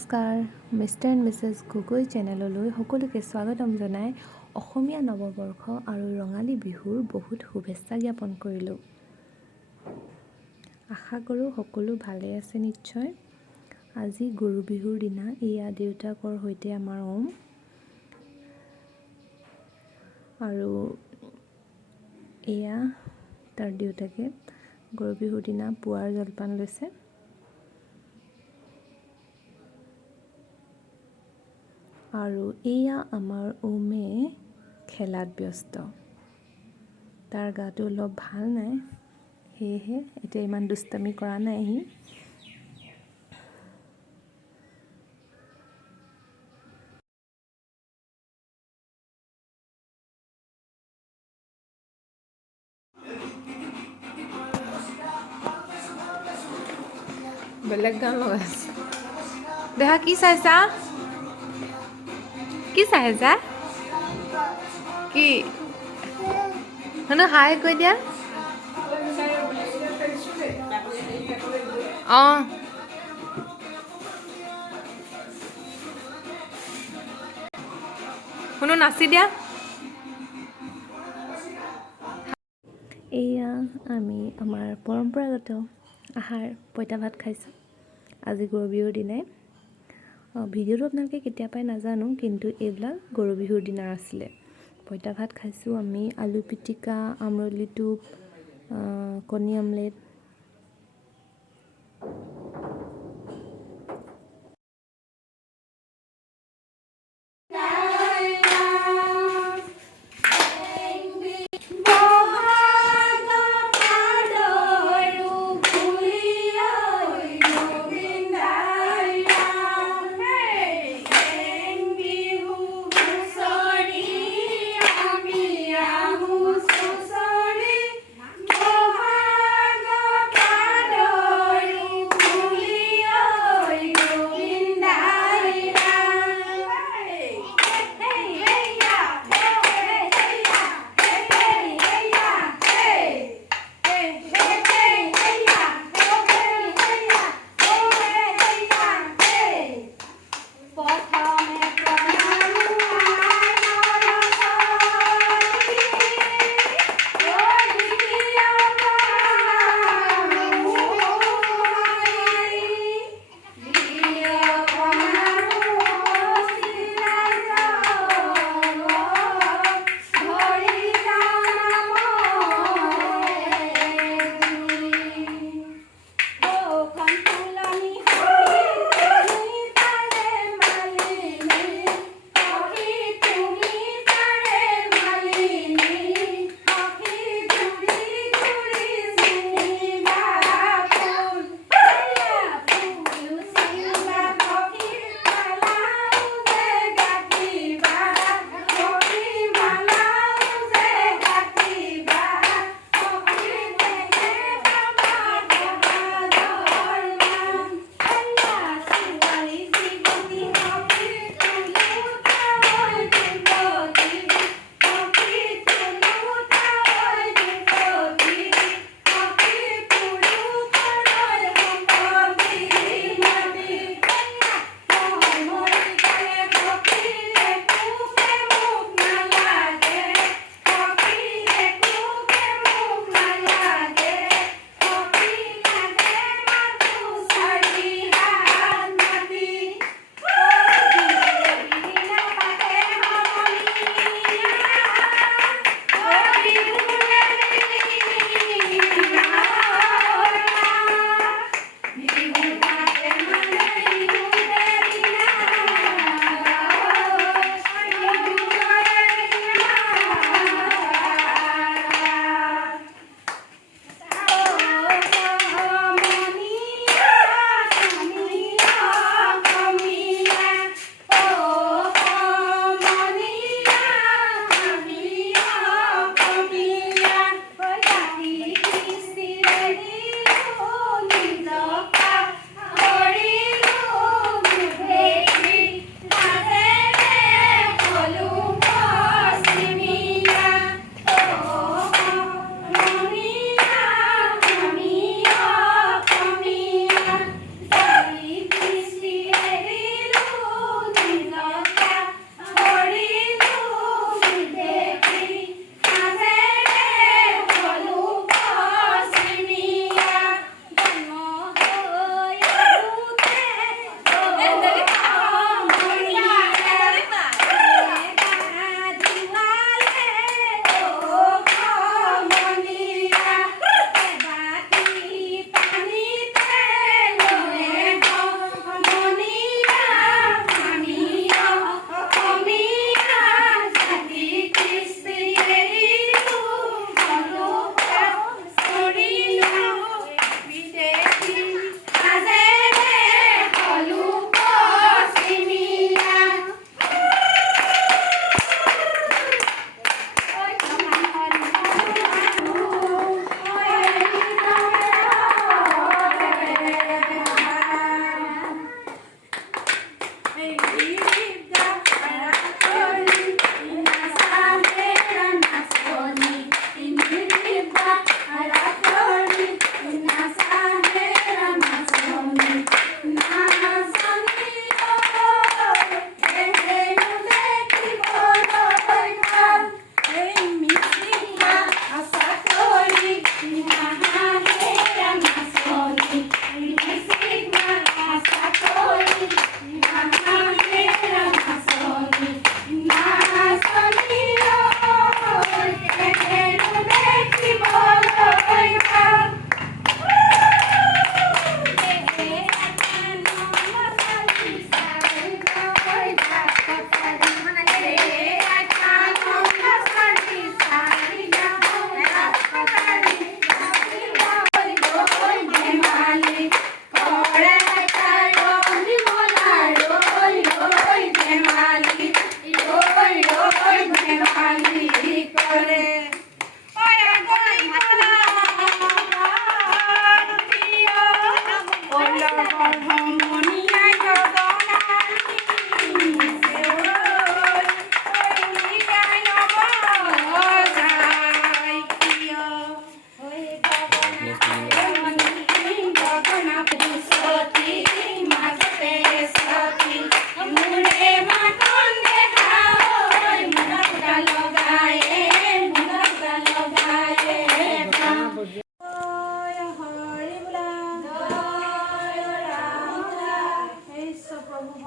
নমস্কাৰ, mister and Mrs Gogoi চেনেললৈ সকলোকে স্বাগতম জনাই অসমীয়া নৱবৰ্ষ আৰু ৰঙালী বিহুৰ বহুত শুভেচ্ছা জ্ঞাপন কৰিলোঁ। আশা কৰোঁ সকলো ভালে আছে নিশ্চয়। আজি গৰু বিহুৰ দিনা এয়া দেউতাকৰ সৈতে আমাৰ আৰু এয়া তাৰ দেউতাকে গৰু বিহুৰ দিনা পুৱাৰ জলপান লৈছে। আৰু এয়া আমাৰ ওমে খেলাত ব্যস্ত। তাৰ গাটো অলপ ভাল নাই, সেয়েহে এতিয়া ইমান দুষ্টামি কৰা নাই সি। বেলেগ গান লগাইছে। দেহা কি চাইছা? কি চাইছা? কি শুনো হাই কৈ দিয়া। অঁ শুনো নাচি দিয়া। এয়া আমি আমাৰ পৰম্পৰাগত আহাৰ পঁইতা ভাত খাইছোঁ আজি গৰু বিহুৰ দিনাই। ভিডিঅ'টো আপোনালোকে কেতিয়া পাই নাজানো, কিন্তু এইবিলাক গৰু বিহুৰ দিনাৰ আছিলে। পঁইতা ভাত খাইছোঁ আমি, আলু পিটিকা, আমৰলি টোপ, কণী আমলেট।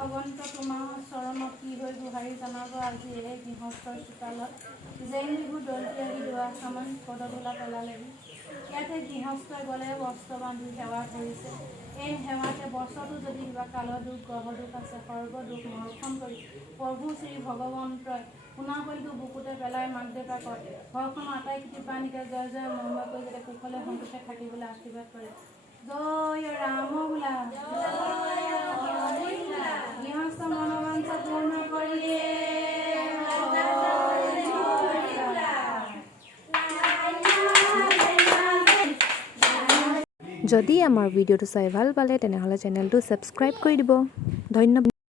ভগৱন্ত তোমাৰ চৰণত কি হৈ গোহাৰি জনাব আজি এই গৃহস্থৰ চোতালত যেন বিহু দলটি আহি দুৱাৰখন পদধূলা পেলালেহি। ইয়াতে গৃহস্থই গ'লে বস্ত্ৰ বান্ধি সেৱা কৰিছে। এই সেৱাতে বস্ত্ৰটো যদি কিবা কালৰ দুখ গ্ৰহ দুখ আছে সৰ্বদুখ মৰ্ষণ কৰি প্ৰভু শ্ৰী ভগৱন্তই পুনাবলীটো বুকুতে পেলাই মাক দেউতাকৰ ঘৰখনৰ আটাই কৃপানিকে জয় জয় মৰমৰ কৰি যাতে কুশলে সন্তোষে থাকিবলৈ আশীৰ্বাদ কৰে। জয় ৰাম বোলা গৃহস্থ মনোবাঞ্ছা পূৰ্ণ কৰিলে। যদি আমাৰ ভিডিঅ'টো চাই ভাল পালে তেনেহ'লে চেনেলটো ছাবস্ক্ৰাইব কৰি দিব। ধন্যবাদ।